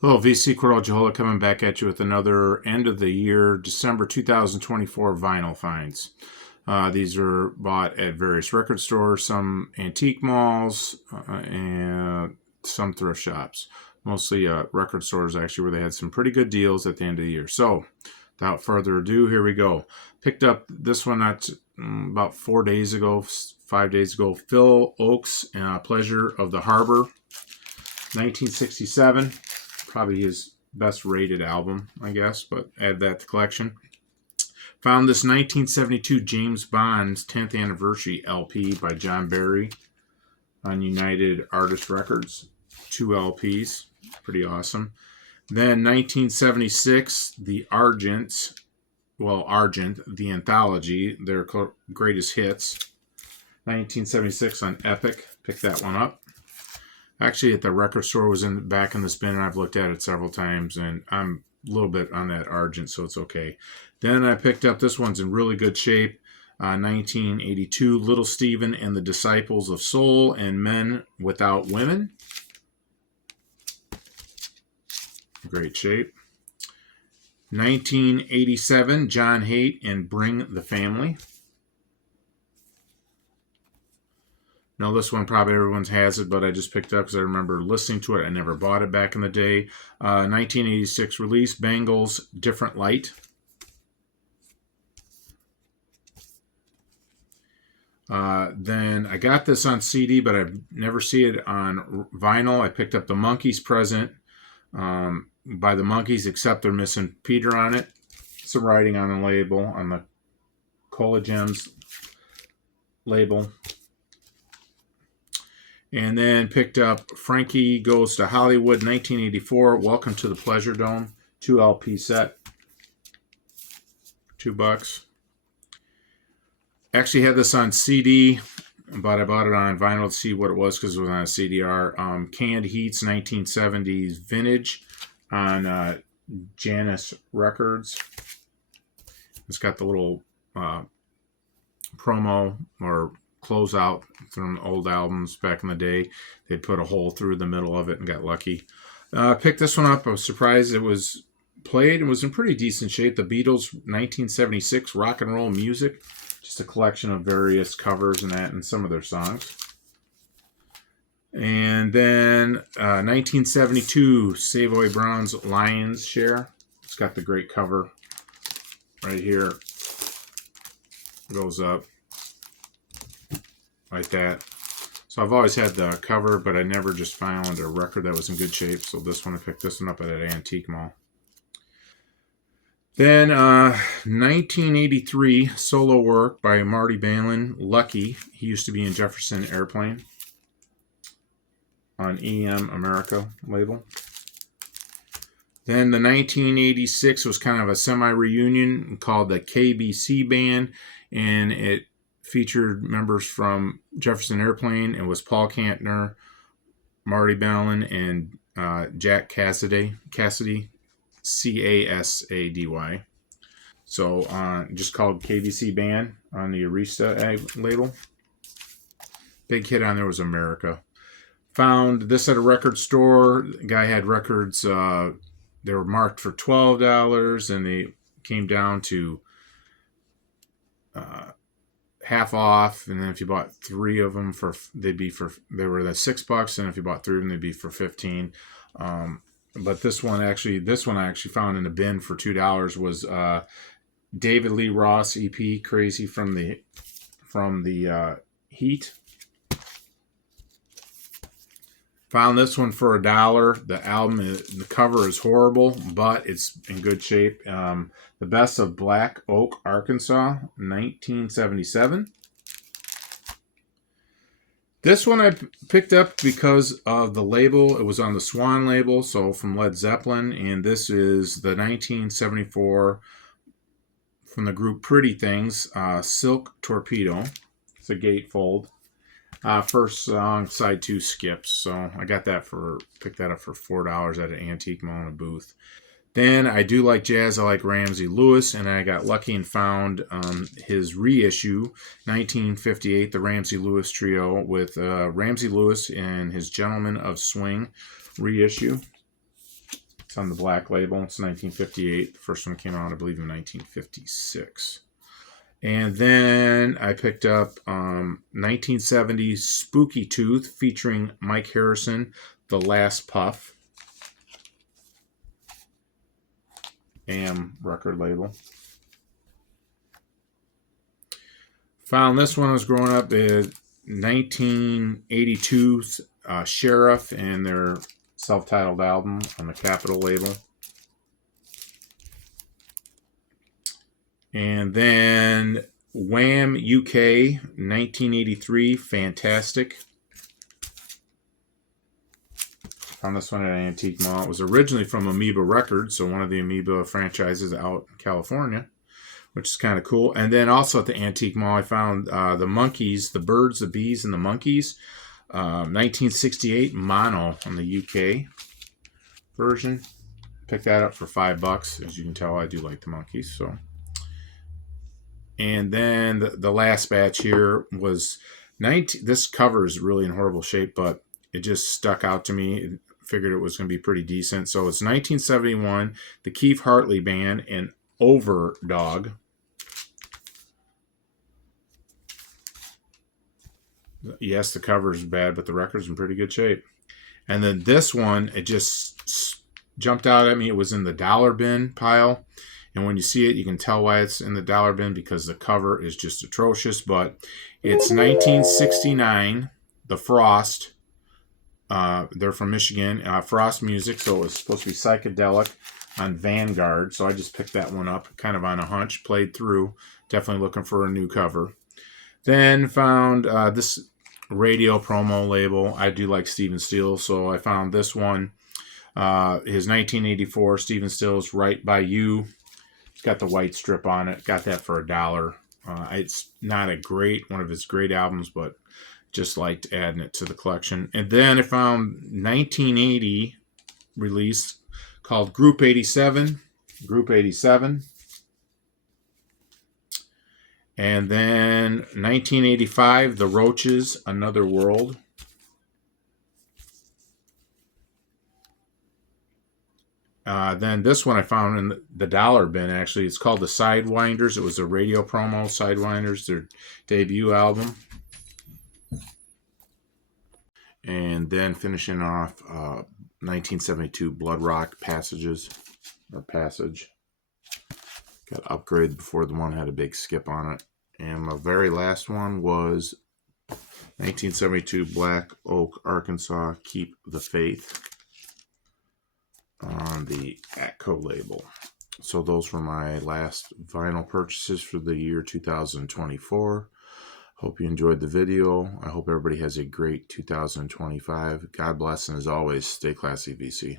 Hello, VC Cordell Jehola coming back at you with another end of the year, December 2024 vinyl finds. These are bought at various record stores, some antique malls, and some thrift shops. Mostly record stores, actually, where they had some pretty good deals at the end of the year. So, without further ado, here we go. Picked up this one about 4 days ago, 5 days ago. Phil Oakes, Pleasure of the Harbor, 1967. Probably his best rated album, I guess, but add that to the collection. Found this 1972 James Bond's 10th anniversary LP by John Barry on United Artists Records. 2 LPs, pretty awesome. Then 1976, the Argent, the anthology, their greatest hits. 1976 on Epic, picked that one up. Actually, at the record store, was back in the bin, and I've looked at it several times, and I'm a little bit on that Argent, so it's okay. Then I picked up, this one's in really good shape, 1982, Little Steven and the Disciples of Soul and Men Without Women. Great shape. 1987, John Haidt and Bring the Family. Now, this one probably everyone has it, but I just picked it up because I remember listening to it. I never bought it back in the day. 1986 release, Bangles, Different Light. Then I got this on CD, but I've never seen it on vinyl. I picked up the Monkees Present by the Monkees, except they're missing Peter on it. Some writing on the label, on the Cola Gems label. And then picked up Frankie Goes to Hollywood, 1984. Welcome to the Pleasure Dome. 2 LP set. $2. Actually had this on CD, but I bought it on vinyl to see what it was because it was on a CDR. Canned Heat's 1970s vintage on Janus Records. It's got the little promo or closeout from old albums back in the day. They put a hole through the middle of it and got lucky. Picked this one up. I was surprised it was played and was in pretty decent shape. The Beatles 1976 Rock and Roll Music. Just a collection of various covers and that and some of their songs. And then 1972 Savoy Brown's Lion's Share. It's got the great cover right here. Goes up like that. So I've always had the cover, but I never just found a record that was in good shape. So this one, I picked this one up at an antique mall. Then 1983 solo work by Marty Balin, Lucky. He used to be in Jefferson Airplane on EM America label. Then the 1986 was kind of a semi-reunion called the KBC Band, and it featured members from Jefferson Airplane. It was Paul Kantner, Marty Balin, and Jack Cassidy, Casady. So just called KBC Band on the Arista label. Big hit on there was America. Found this at a record store. The guy had records. They were marked for $12, and they came down to half off, and then if you bought 3 of them they were the $6, and if you bought 3 of them, they'd be for $15. But this one I actually found in a bin for $2 was David Lee Ross EP, Crazy from the Heat. Found this one for $1. The cover is horrible, but it's in good shape. The Best of Black Oak, Arkansas, 1977. This one I picked up because of the label. It was on the Swan label, so from Led Zeppelin, and this is the 1974 from the group Pretty Things, Silk Torpedo. It's a gatefold. First song, side 2 skips. So I picked that up for $4 at an antique mall in a booth. Then I do like jazz. I like Ramsey Lewis, and I got lucky and found his reissue, 1958, the Ramsey Lewis Trio, with Ramsey Lewis and his Gentlemen of Swing reissue. It's on the black label. It's 1958. The first one came out, I believe, in 1956. And then I picked up 1970 Spooky Tooth featuring Mike Harrison, The Last Puff. AM record label. Found this when I was growing up. 1982 Sheriff and their self-titled album on the Capitol label. And then Wham! UK 1983 Fantastic. Found this one at an antique mall. It was originally from Amoeba Records, so one of the Amoeba franchises out in California, which is kind of cool. And then also at the antique mall, I found the Monkeys, the Birds, the Bees, and the Monkeys. 1968 mono on the UK version. Picked that up for $5. As you can tell, I do like the Monkeys. So, and then the last batch here was 19. This cover is really in horrible shape, but it just stuck out to me. Figured it was going to be pretty decent. So it's 1971, the Keith Hartley Band and Overdog. Yes, the cover is bad, but the record's in pretty good shape. And then this one, it just jumped out at me. It was in the dollar bin pile. And when you see it, you can tell why it's in the dollar bin because the cover is just atrocious. But it's 1969, The Frost. They're from Michigan. Frost Music, so it was supposed to be psychedelic on Vanguard. So I just picked that one up kind of on a hunch, played through. Definitely looking for a new cover. Then found this radio promo label. I do like Stephen Stills, so I found this one. His 1984 Stephen Stills Right By You. It's got the white strip on it. Got that for $1. It's not one of his great albums, but just liked adding it to the collection. And then I found 1980 release called Group 87. Group 87. And then 1985, The Roaches, Another World. Then this one I found in the dollar bin, actually. It's called The Sidewinders. It was a radio promo, Sidewinders, their debut album. And then finishing off 1972 Blood Rock Passage. Got upgraded before the one had a big skip on it. And my very last one was 1972 Black Oak, Arkansas, Keep the Faith on the Atco label. So those were my last vinyl purchases for the year 2024. Hope you enjoyed the video. I hope everybody has a great 2025. God bless, and as always, stay classy, VC.